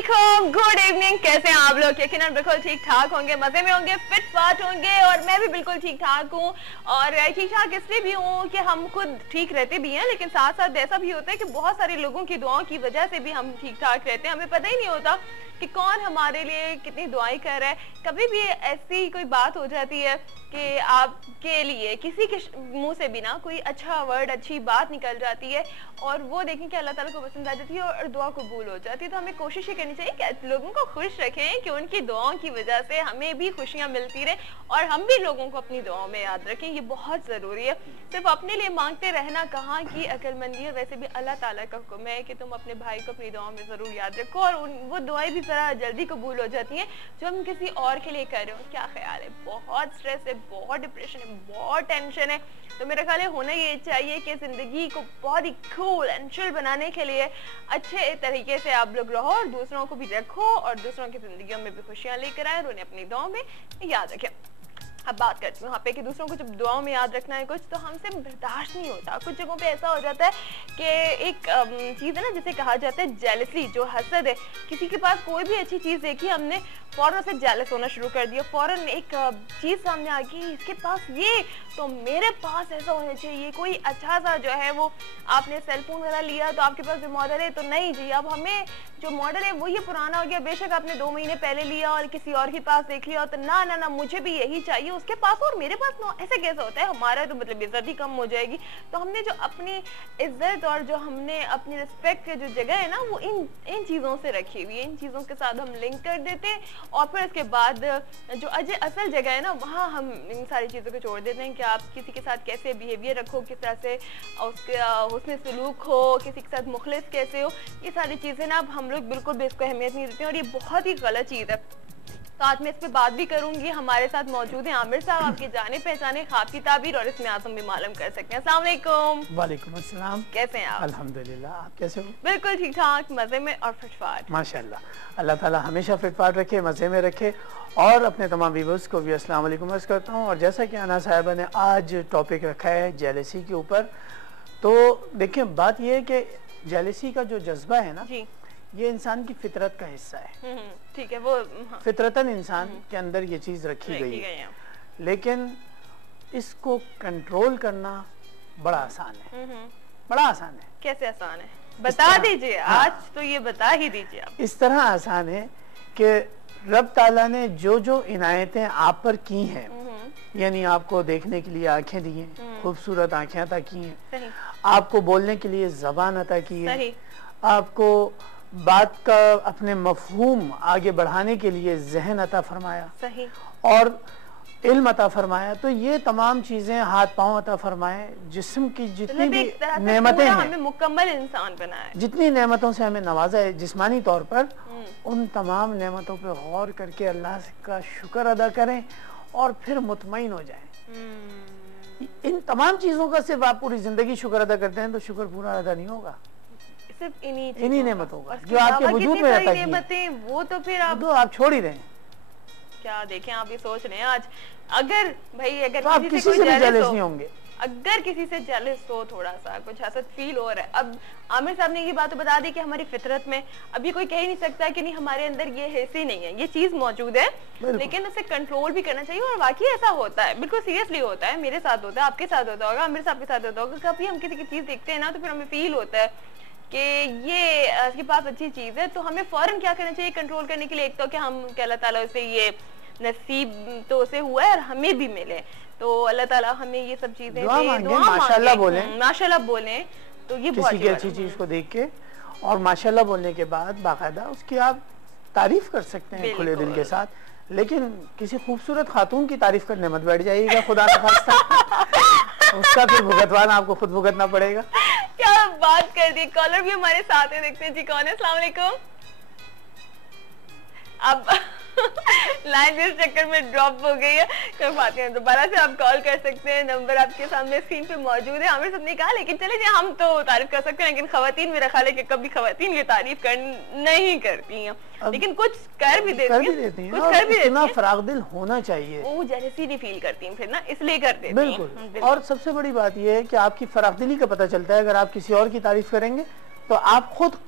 वालेकुम, good evening. कैसे हैं आप लोग? यकीनन बिल्कुल ठीक ठाक होंगे, मजे में होंगे, फिट फाट होंगे और मैं भी बिल्कुल ठीक ठाक हूँ। और ठीक ठाक इसलिए भी हूँ कि हम खुद ठीक रहते भी हैं, लेकिन साथ साथ ऐसा भी होता है कि बहुत सारे लोगों की दुआओं की वजह से भी हम ठीक ठाक रहते हैं। हमें पता ही नहीं होता कि कौन हमारे लिए कितनी दुआएं कर रहा है। कभी भी ऐसी कोई बात हो जाती है कि आपके लिए किसी के मुंह से भी ना कोई अच्छा वर्ड, अच्छी बात निकल जाती है और वो देखें कि अल्लाह ताला को पसंद आ जाती है और दुआ कबूल हो जाती है। तो हमें कोशिश ये करनी चाहिए कि लोगों को खुश रखें कि उनकी दुआओं की वजह से हमें भी खुशियां मिलती रहे और हम भी लोगों को अपनी दुआओं में याद रखें। ये बहुत ज़रूरी है। सिर्फ अपने लिए मांगते रहना कहाँ की अक्लमंदी है। वैसे भी अल्लाह ताला का हुक्म है कि तुम अपने भाई को अपनी दुआओं में ज़रूर याद रखो और वो दुआएं भी ज़रा जल्दी कबूल हो जाती हैं जो हम किसी और के लिए कर रहे हो। क्या ख्याल है? बहुत स्ट्रेस है, बहुत डिप्रेशन है, बहुत टेंशन है। तो मेरा ख्याल है होना ये चाहिए कि ज़िंदगी को बहुत ही कूल एंड चिल बनाने के लिए अच्छे तरीके से आप लोग रहो और दूसरों को भी रखो और दूसरों की ज़िंदगियों में भी खुशियाँ लेकर आए और उन्हें अपनी दुआओं में याद रखें। अब बात करती हूँ यहाँ पे कि दूसरों को जब दुआओं में याद रखना है कुछ तो हमसे बर्दाश्त नहीं होता। कुछ जगहों पे ऐसा हो जाता है कि एक चीज़ है ना जिसे कहा जाता है जेलसी, जो हसद है। किसी के पास कोई भी अच्छी चीज़ देखी, हमने फ़ौरन से जेलस होना शुरू कर दिया। फ़ौरन एक चीज़ सामने आ गई, इसके पास ये तो मेरे पास ऐसा होना चाहिए। कोई अच्छा सा जो है वो आपने सेलफोन वगैरह लिया तो आपके पास जो मॉडल है तो नहीं जी, अब हमें जो मॉडल है वो ये पुराना हो गया। बेशक आपने 2 महीने पहले लिया और किसी और के पास देख लिया तो ना ना ना मुझे भी यही चाहिए, उसके पास और मेरे पास ना। ऐसे कैसे होता है? हमारा तो मतलब इज्जत ही कम हो जाएगी। तो हमने जो अपनी इज्जत और जो हमने अपनी रिस्पेक्ट की जो जगह है ना वो इन चीज़ों से रखी हुई है। इन चीज़ों के साथ हम लिंक कर देते हैं और फिर इसके बाद जो असल जगह है ना वहाँ हम इन सारी चीज़ों को छोड़ देते हैं कि आप किसी के साथ कैसे बिहेवियर रखो, किस तरह से उसके हुस्न सलूक हो, किसी के साथ मुखलिस कैसे हो। ये सारी चीज़ें ना अब हम लोग बिल्कुल भी इसको अहमियत नहीं देते हैं और ये बहुत ही गलत चीज़ है। तो आज मैं इस पे बात भी करूंगी। हमारे साथ मौजूद हैं आमिर साहब, आपके जाने पहचाने ख्वाब की ताबीर और इसमें आजम भी मालूम कर सकते हैं। अस्सलाम वालेकुम। वालेकुम अस्सलाम। कैसे हैं आप? अल्हम्दुलिल्लाह, आप कैसे हो? बिल्कुल ठीक ठाक, मजे में और फिटफाट। माशाल्लाह, अल्लाह ताला हमेशा फिटफाट रखे, मज़े में रखे। और अपने तमाम व्यूअर्स को भी अस्सलाम वालेकुम अर्ज़ करता हूँ। और जैसा कि अना साहिबा ने आज टॉपिक रखा है जेलसी के ऊपर, तो देखिए बात यह है कि जेलसी का जो जज्बा है ना जी, ये इंसान की फितरत का हिस्सा है। ठीक है, वो फितरतन इंसान के अंदर ये चीज़ रखी गई है, लेकिन इसको कंट्रोल करना बड़ा आसान है। बड़ा आसान है। कैसे आसान है? बता दीजिए। आज तो ये बता ही दीजिए आप। इस तरह आसान है कि रब ताला ने जो जो इनायतें आप पर की हैं, यानी आपको देखने के लिए आंखें दी हैं, खूबसूरत आंखें अता की हैं, आपको बोलने के लिए ज़बान अता की है, आपको बात का अपने मफहूम आगे बढ़ाने के लिए ज़हन अता फरमाया, सही, और इल्म अता फरमाया। तो ये तमाम चीज़ें, हाथ पाँव अता फरमाए, जिस्म की जितनी भी नेमतें हैं, हमें मुकम्मल इंसान बनाया, जितनी नेमतों से हमें नवाजा है जिस्मानी तौर पर, उन तमाम नेमतों पर गौर करके अल्लाह का शुक्र अदा करें और फिर मुतमईन हो जाएं। इन तमाम चीज़ों का सिर्फ आप पूरी ज़िंदगी शुक्र अदा करते हैं तो शुक्र पूरा अदा नहीं होगा। सिर्फ इन्हीं नेमतों का जो आपके वजूद में रहता है, वो तो फिर आप छोड़ ही रहे हैं। क्या देखें, आप ये सोच रहे हैं आज अगर भाई अगर तो आप किसी से भी जेलस नहीं होंगे। अगर किसी से जेलस हो, थोड़ा सा कुछ हसद फील हो रहा है। अब आमिर साहब ने ये बात तो बता दी कि हमारी फितरत में अभी कोई कह ही नहीं सकता कि नहीं हमारे अंदर ये हिस्से नहीं है, ये चीज मौजूद है, लेकिन उसे कंट्रोल भी करना चाहिए। और वाकई ऐसा होता है, बिल्कुल सीरियसली होता है। मेरे साथ होता है, आपके साथ होता होगा, आमिर साहब के साथ होता होगा। कभी हम किसी की चीज देखते हैं ना तो फिर हमें फील होता है कि ये इसके पास अच्छी चीज है, तो हमें फौरन क्या करना चाहिए कंट्रोल करने के लिए? एक तो कि हम अल्लाह ताला से ये नसीब तो उसे हुआ है और हमें भी मिले, तो अल्लाह ताला हमें ये सब चीजें माशाल्लाह बोले, माशाल्लाह बोले, तो ये किसी की अच्छी चीज को देख के और माशाल्लाह बोलने के बाद बाकायदा उसकी आप तारीफ कर सकते हैं खुले दिल के साथ। लेकिन किसी खूबसूरत खातून की तारीफ करने मत बैठ जाइएगा, खुदा न खास्ता उसका फिर भुगतवान आपको खुद भुगतना पड़ेगा। क्या बात कर दी। कॉलर भी हमारे साथ है, देखते हैं जी कौन है। अस्सलाम वालेकुम। अब लाइन इस चक्कर में ड्रॉप हो गई है, कोई बात नहीं, दोबारा से आप कॉल कर सकते हैं। नंबर आपके सामने स्क्रीन पे मौजूद है। आमिर साहब ने कहा लेकिन चले जी हम तो तारीफ कर सकते हैं, लेकिन खवातीन मेरा ख्याल है कि कभी खवातीन की तारीफ नहीं करती हैं, लेकिन कुछ कर भी देती हैं, कुछ कर भी देती हैं। फराग दिल होना चाहिए, वो जेलसी नहीं फील करती हैं फिर ना, इसलिए कर देती हैं। बिल्कुल। और सबसे बड़ी बात यह है कि आपकी फराग दिली का पता चलता है। अगर आप किसी और की तारीफ करेंगे तो आप खुद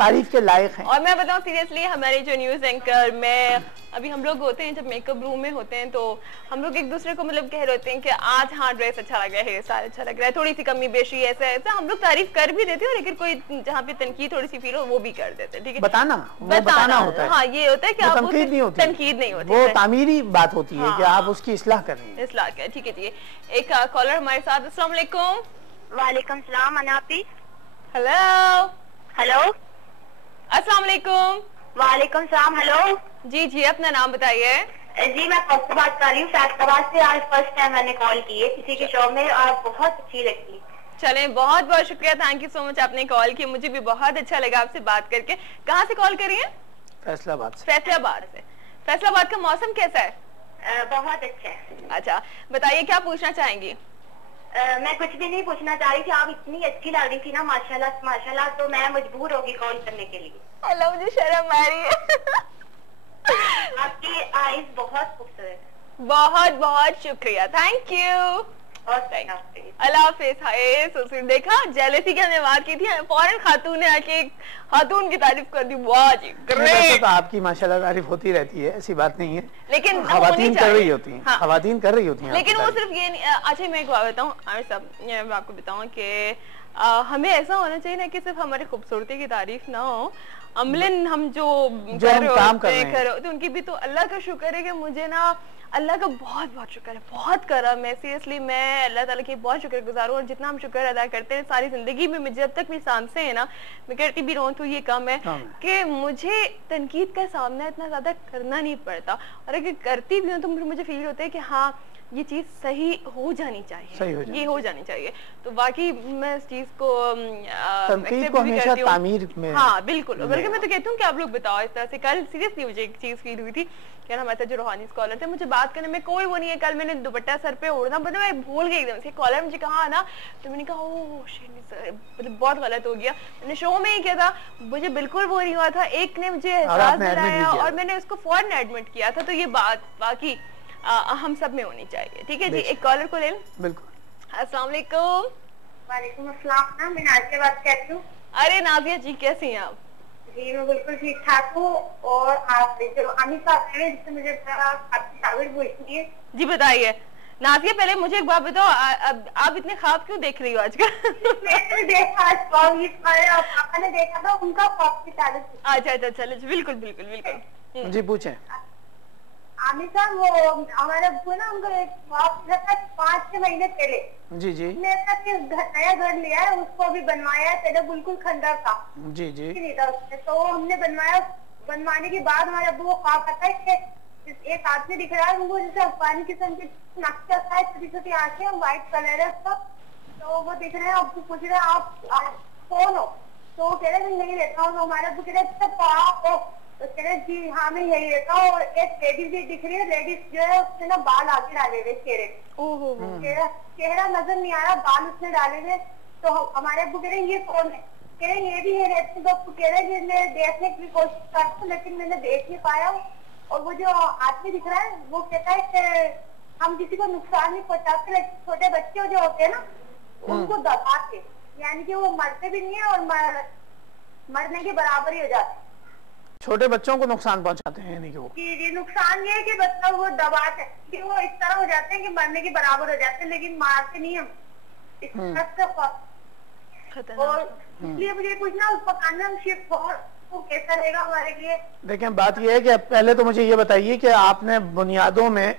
तारीफ के लायक हैं। और मैं बताऊं सीरियसली, हमारे जो न्यूज एंकर, मैं अभी हम लोग होते हैं जब मेकअप रूम में होते हैं तो हम लोग एक दूसरे को मतलब कह रहे होते हैं कि आज हाँ ड्रेस अच्छा लग रहा है, हेयर स्टाइल अच्छा लग रहा है, थोड़ी सी कमी बेशी ऐसा ऐसा हम लोग तारीफ कर भी देते हैं, लेकिन कोई जहाँ पे तनकीद थोड़ी सी फील हो वो भी कर देते हैं। ठीक है, बताना होता है। हाँ, ये होता है कि आप तनकीद नहीं होती, वो तामीरी बात होती है कि आप उसकी इस्लाह कर रही हैं। इस्लाह कर, ठीक है जी। एक कॉलर हमारे साथ। अस्सलाम वालेकुम। वालेकुम सलाम अनापी। Hello hello. अस्सलाम वालेकुम। वालेकुम सलाम। हेलो जी जी, अपना नाम बताइए। जी मैं फर्स्ट बात कर रही हूँ फैसलाबाद से। आज फर्स्ट टाइम मैंने कॉल की है किसी के शो में और बहुत अच्छी लगती है। चलें, बहुत बहुत शुक्रिया, थैंक यू सो मच आपने कॉल की, मुझे भी बहुत अच्छा लगा आपसे बात करके। कहाँ से कॉल करी है? फैसलाबाद से। फैसलाबाद से। फैसलाबाद का मौसम कैसा है? बहुत अच्छा है। अच्छा, बताइए क्या पूछना चाहेंगी? मैं कुछ भी नहीं पूछना चाह रही थी, आप इतनी अच्छी लग रही थी ना माशाल्लाह माशाल्लाह, तो मैं मजबूर होगी कॉल करने के लिए। अल्लाह, मुझे शर्म आ रही है। आपकी आईज बहुत खूबसूरत है। बहुत बहुत शुक्रिया, थैंक यू। अल्लाह हाफिज। हाय सुन, देखा जेलसी की हमने बात की थी, फौरन खातून ने आके खातून की तारीफ कर दी, वाह जी ग्रेट। तो आपकी माशाल्लाह तारीफ होती रहती है, ऐसी बात नहीं है, लेकिन खवातीन कर रही होती हैं। खवातीन कर रही होती हैं, लेकिन वो सिर्फ ये नहीं। अच्छा, मैं एक बात बताऊँ आमिर साहब, मैं आपको बताऊँ कि हमें ऐसा होना चाहिए ना कि सिर्फ हमारी खूबसूरती की तारीफ ना हो, अमलन हम जो काम कर रहे हैं तो उनकी भी तो अल्लाह का शुक्र है कि मुझे ना अल्लाह का बहुत बहुत शुक्र है, बहुत करम है। सीरियसली मैं अल्लाह ताला की बहुत शुक्रगुजार हूँ, और जितना हम शुक्र अदा करते हैं सारी जिंदगी में, मैं जब तक भी सांसें हैं ना मैं करती भी रहूँ तो ये कम है कि मुझे तनकीद का सामना इतना ज्यादा करना नहीं पड़ता, और अगर करती भी हूँ तो मुझे फील होता है कि हाँ ये चीज सही हो जानी चाहिए, ये हो जानी चाहिए। तो बाकी मैं इस चीज को तनकीद को हमेशा तामीर में, हाँ बिल्कुल, बल्कि मैं तो कहती हूँ कि आप लोग बताओ इस तरह से। कल सीरियसली मुझे एक चीज फील हुई थी कि हमारे साथ जो रूहानी स्कॉलर थे, मुझे बात करने में कोई वो नहीं है। कल मैंने दुपट्टा सर पे ओढ़ना बना, मैं भूल गई एकदम से, कॉलर मुझे कहा ना तो मैंने कहा ओह शिट, मतलब बहुत गलत हो गया। मैंने शो में ही किया था, मुझे बिल्कुल वो नहीं हुआ था, एक ने मुझे एहसास दिलाया और मैंने उसको फौरन एडमिट किया था। तो ये बात बाकी हम सब में होनी चाहिए। ठीक है जी, एक कॉलर को ले लो। बिल्कुल। अस्सलाम वालेकुम। वालेकुम अस्सलाम। मैं नाजिया बात करती हूँ। अरे नाजिया जी, कैसी हैं आप? जी मैं बिल्कुल ठीक ठाक हूँ। और आप जो अमित साहब है जिससे मुझे आपकी ताबीर पूछनी है। जी बताइए नाजिया, पहले मुझे एक बात बताओ, आप इतने ख्वाब क्यों देख रही हो आजकल? मैंने देखा आज पापा ने देखा था, उनका ख्वाब की ताबीर। अच्छा अच्छा, चलो बिल्कुल बिल्कुल बिल्कुल। जी पूछें। आमिर साहब, वो हमारे अब्बू ना, उनको एक ख्वाब था 5-6 महीने पहले। जी जी। नया घर लिया है, उसको अभी बनवाया है, पहले बिल्कुल खंडर था। जी जी। नहीं था उसमें, तो हमने बनवाया। बनवाने के बाद हमारे अब्बू को ख्वाब आता है कि एक आदमी दिख रहा है उनको, जैसे अफगानी किस्म के नक्शा था, छोटी छोटी आंखें, व्हाइट कलर है उसका। तो वो दिख रहे हैं, अब्बू पूछ रहे हैं आप कौन हो? तो वो कह रहे मैं यही रहता हूँ। तो हमारे अब्बू कह रहे आप हो? तो कह रहे जी हाँ मैं यही रहता हूँ। और एक लेडीज भी दिख रही है, लेडीज जो है उसने ना बाल आगे डाले हुए चेहरे, चेहरा नजर नहीं आ रहा, बाल उसने डाले हुए। तो हमारे अब्बू कह रहे ये कौन है? कह रहे ये भी है रहती। तो कह रहे मैं देखने की कोशिश करता हूँ लेकिन मैंने देख नहीं पाया। और वो जो आदमी दिख रहा है वो कहता है कि हम किसी को नुकसान नहीं पहुंचाते, लेकिन छोटे बच्चे जो होते हैं ना उनको दबाते, यानी कि वो मरते भी नहीं है और मरने के बराबर ही हो जाते हैं। छोटे बच्चों को नुकसान पहुंचाते हैं, यानी कि वो जी नुकसान ये है कि मतलब वो दबाते हैं कि वो इस तरह हो जाते हैं कि मरने के बराबर हो जाते हैं, लेकिन मारते नहीं हम। और इसलिए मुझे पूछना उस मकान में हम शिफ्ट हो तो कैसा रहेगा हमारे लिए? देखें बात यह है कि पहले तो मुझे ये बताइए कि आपने बुनियादों में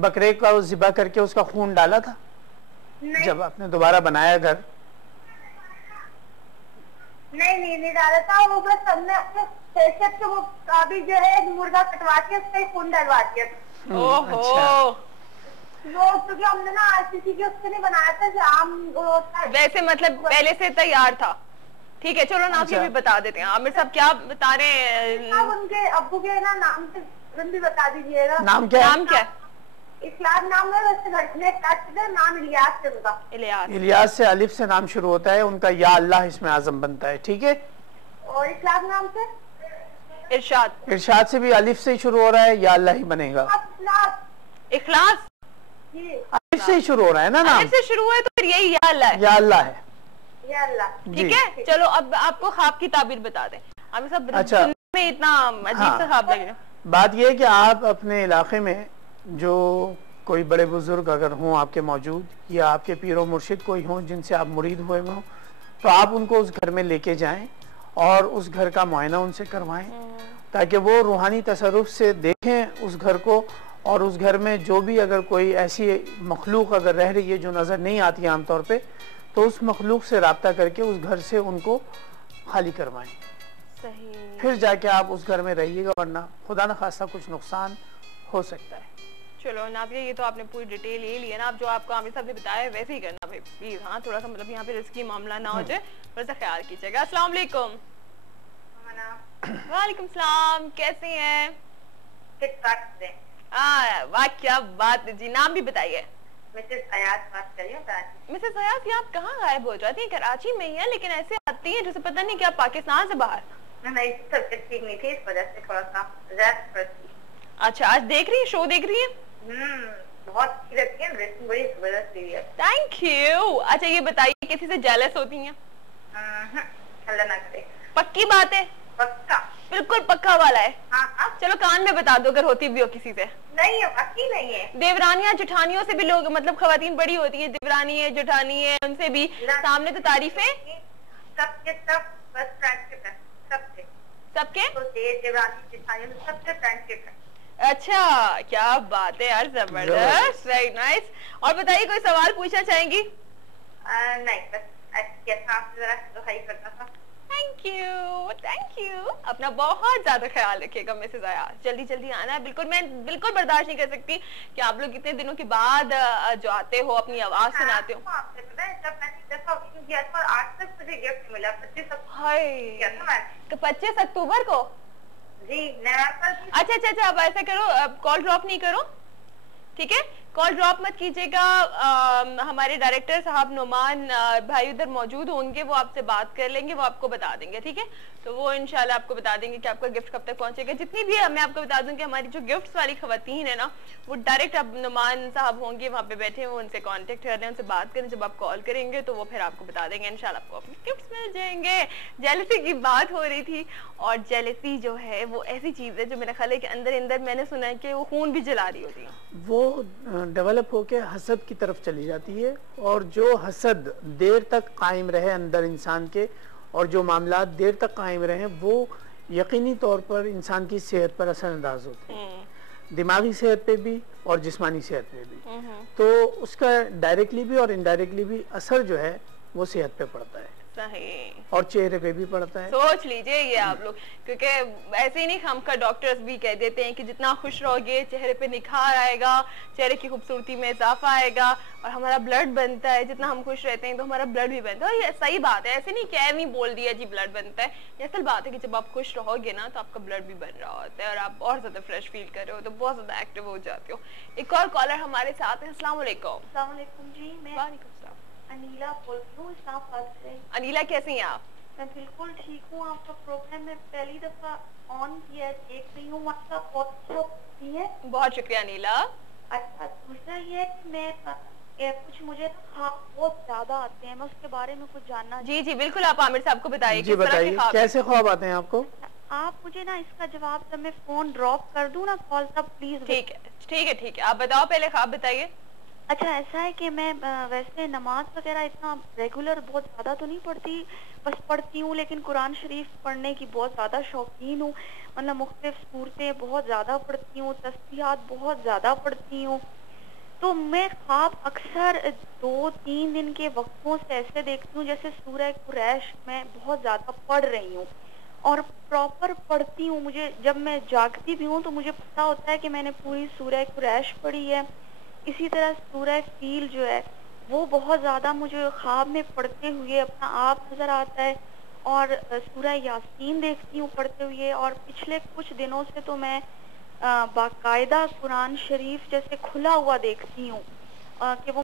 बकरे का ज़िबा करके उसका खून डाला था जब आपने दोबारा बनाया घर? नहीं डाला था। वो बस हमने अपने पैसे से वो अभी जो है मुर्गा कटवा के उसका ही खून डलवा दिया। ओहो। वो क्योंकि हमने ना आरसीसी के उससे नहीं बनाया था, जो आम वैसे मतलब पहले से तैयार था। ठीक है चलो नाम भी बता देते हैं। आमिर साहब क्या बता रहे हैं? आप उनके अब्बू के ना नाम से भी बता दीजिएगा। नाम क्या? नाम क्या? इस्लाम नाम है, वैसे घर में नाम इलियास से उनका। इलियास से अलिफ से नाम शुरू होता है उनका, या अल्लाह इसमें आजम बनता है। ठीक है। और इस्लाम नाम से इरशाद। इरशाद से भी अलिफ से ही शुरू हो रहा है, या अल्लाह ही बनेगा। इखलास अलिफ से ही शुरू हो रहा है ना नाम? अलिफ से शुरू है तो फिर यही या अल्लाह है। या अल्लाह है। या अल्लाह। ठीक है चलो अब आपको ख्वाब की ताबीर बता दें। अभी सब अच्छा, में इतना अजीब सा ख्वाब लग रहा है। बात यह है कि आप अपने इलाके में जो कोई बड़े बुजुर्ग अगर हों आपके मौजूद, या आपके पीरो मुर्शिद कोई हों जिनसे आप मुरीद हुए हों, तो आप उनको उस घर में लेके जाएं और उस घर का मुआयना उनसे करवाएं, ताकि वो रूहानी तसर्रुफ से देखें उस घर को, और उस घर में जो भी अगर कोई ऐसी मखलूक अगर रह रही है जो नज़र नहीं आती आमतौर पे, तो उस मखलूक से रब्ता करके उस घर से उनको खाली करवाएं। सही। फिर जाके आप उस घर में रहिएगा, वरना खुदा न खासा कुछ नुकसान हो सकता है। चलो नाज़िया, ये तो आपने पूरी डिटेल ले ली है ना। आप जो आपको आमिर साहब ने बताया वैसे ही करना भाई प्लीज। हाँ, थोड़ा सा मतलब यहाँ पे रिस्की मामला ना हो जाए, थोड़ा सा ख्याल कीजिएगा। अस्सलाम वालेकुम। वालेकुम सलाम, कैसी हैं? वाह क्या बात है जी। नाम भी बताइए। मिसेस अयाज बात कर रही हूँ। मिसेस अयाज, आप कहाँ गायब हो जाती हैं? कराची में ही है, लेकिन ऐसे आती हैं जैसे पता नहीं क्या पाकिस्तान से बाहर। नहीं, तबीयत ठीक नहीं थी, इस वजह से थोड़ा सा रेस्ट पर थी। अच्छा, आज देख रही है, शो देख रही है? बहुत अच्छी लगती है, ड्रेसिंग बड़ी जबरदस्त हुई है। Thank you. अच्छा ये बताइए, किसी से जेलस होती हैं? अल्लाह ना करे। पक्की बात है? पक्का, बिल्कुल पक्का वाला है। हाँ। चलो कान में बता दो अगर होती भी हो किसी से। नहीं, पक्की नहीं है। देवरानियां जेठानियों से भी लोग मतलब खवातीन बड़ी होती है, देवरानी है जेठानी है, उनसे भी सामने तो तारीफें सबके सब बस फ्रेंडशिप है, सबके सबके तो देवरानी जेठानी सबसे फ्रेंडशिप है। अच्छा, क्या बात है यार, जबरदस्त, वेरी नाइस। और बताइए, कोई सवाल पूछना चाहेंगी? नहीं, बस कैसा आपसे जरा दुहाई करना था। Thank you. अपना बहुत ज्यादा ख्याल रखिएगा मिसेस अयाज। जल्दी जल्दी आना है। बिल्कुल, मैं बिल्कुल बर्दाश्त नहीं कर सकती कि आप लोग इतने दिनों के बाद जो आते हो, अपनी आवाज सुनाते हो। आपसे पता है, जब मैंने दफा किया था और आज तक मुझे गिफ्ट मिला 25 तो 25 अक्टूबर को जी। अच्छा, अब ऐसा करो, अब कॉल ड्रॉप नहीं करो, ठीक है? कॉल ड्रॉप मत कीजिएगा। हमारे डायरेक्टर साहब नुमान भाई उधर मौजूद होंगे, वो आपसे बात कर लेंगे, वो आपको बता देंगे, ठीक है? तो वो इंशाल्लाह आपको बता देंगे कि आपका गिफ्ट कब तक पहुंचेगा। जितनी भी है, मैं आपको बता दूं कि हमारी जो गिफ्ट्स वाली खवातीन है ना, वो डायरेक्ट अब नुमान साहब होंगे वहाँ पे बैठे हुए, उनसे कांटेक्ट कर रहे हैं, उनसे बात करें। जब आप कॉल करेंगे तो वो फिर आपको बता देंगे, इंशाल्लाह आपको अपने गिफ्ट्स मिल जाएंगे। जेलसी की बात हो रही थी, और जेलसी जो है वो ऐसी चीज है जो मेरा ख्याल है कि अंदर अंदर मैंने सुना है कि वो खून भी जला रही होती है। वो डेवलप होके हसद की तरफ चली जाती है, और जो हसद देर तक कायम रहे अंदर इंसान के, और जो मामला देर तक कायम रहे, वो यकीनी तौर पर इंसान की सेहत पर असरअंदाज होते हैं, दिमागी सेहत पे भी और जिस्मानी सेहत पे भी। तो उसका डायरेक्टली भी और इनडायरेक्टली भी असर जो है वो सेहत पे पड़ता है। सही। और चेहरे पे भी पड़ता है। सोच लीजिए ये आप लोग, क्योंकि ऐसे ही नहीं, हमका डॉक्टर्स भी कह देते हैं कि जितना खुश रहोगे चेहरे पे निखार आएगा, चेहरे की खूबसूरती में इजाफा आएगा, और हमारा ब्लड बनता है। जितना हम खुश रहते हैं तो हमारा ब्लड भी बनता है। और ये सही बात है, ऐसे नहीं कह नहीं बोल दिया जी ब्लड बनता है। ये असल बात है कि जब आप खुश रहोगे ना तो आपका ब्लड भी बन रहा होता है, और आप और ज्यादा फ्रेश फील कर रहे हो, तो बहुत ज्यादा एक्टिव हो जाते हो। एक और कॉलर हमारे साथ है। अस्सलाम वालेकुम। जी, मैं वालेकुम। अनीला बोल रही हूँ इस्लामाबाद से। अनीला, कैसी हैं आप? मैं बिल्कुल ठीक हूँ। आपका प्रोग्राम मैं पहली दफा ऑन किया है, देख रही हूँ, आपका बहुत है। बहुत शुक्रिया अनीला। अच्छा, दूसरा ये मैं कुछ मुझे बहुत ज्यादा आते हैं, मैं उसके बारे में कुछ जानना। जी बिल्कुल, आप आमिर साहब को बताइए। जी बताइए, कैसे ख्वाब आते हैं आपको? आप मुझे ना इसका जवाब, जब मैं फोन ड्रॉप कर दूं ना कॉल, तब प्लीज। ठीक है, आप बताओ, पहले ख्वाब बताइए। अच्छा, ऐसा है कि मैं वैसे नमाज वगैरह इतना रेगुलर बहुत ज़्यादा तो नहीं पढ़ती, बस पढ़ती हूँ, लेकिन कुरान शरीफ पढ़ने की बहुत ज़्यादा शौकीन हूँ। मतलब मुख्तलिफ सूरतें बहुत ज़्यादा पढ़ती हूँ, तस्बीहात बहुत ज़्यादा पढ़ती हूँ। तो मैं ख्वाब अक्सर 2-3 दिन के वक्तों से ऐसे देखती हूँ जैसे सूरह कुरैश मैं बहुत ज़्यादा पढ़ रही हूँ, और प्रॉपर पढ़ती हूँ। मुझे जब मैं जागती भी हूँ तो मुझे पता होता है कि मैंने पूरी सूरह कुरैश पढ़ी है। इसी तरह सूरह फील जो है वो बहुत ज़्यादा मुझे ख्वाब में पढ़ते हुए अपना आप नज़र आता है, और सूरह यासीन देखती हूँ पढ़ते हुए। और पिछले कुछ दिनों से तो मैं बाकायदा कुरान शरीफ जैसे खुला हुआ देखती हूँ कि वो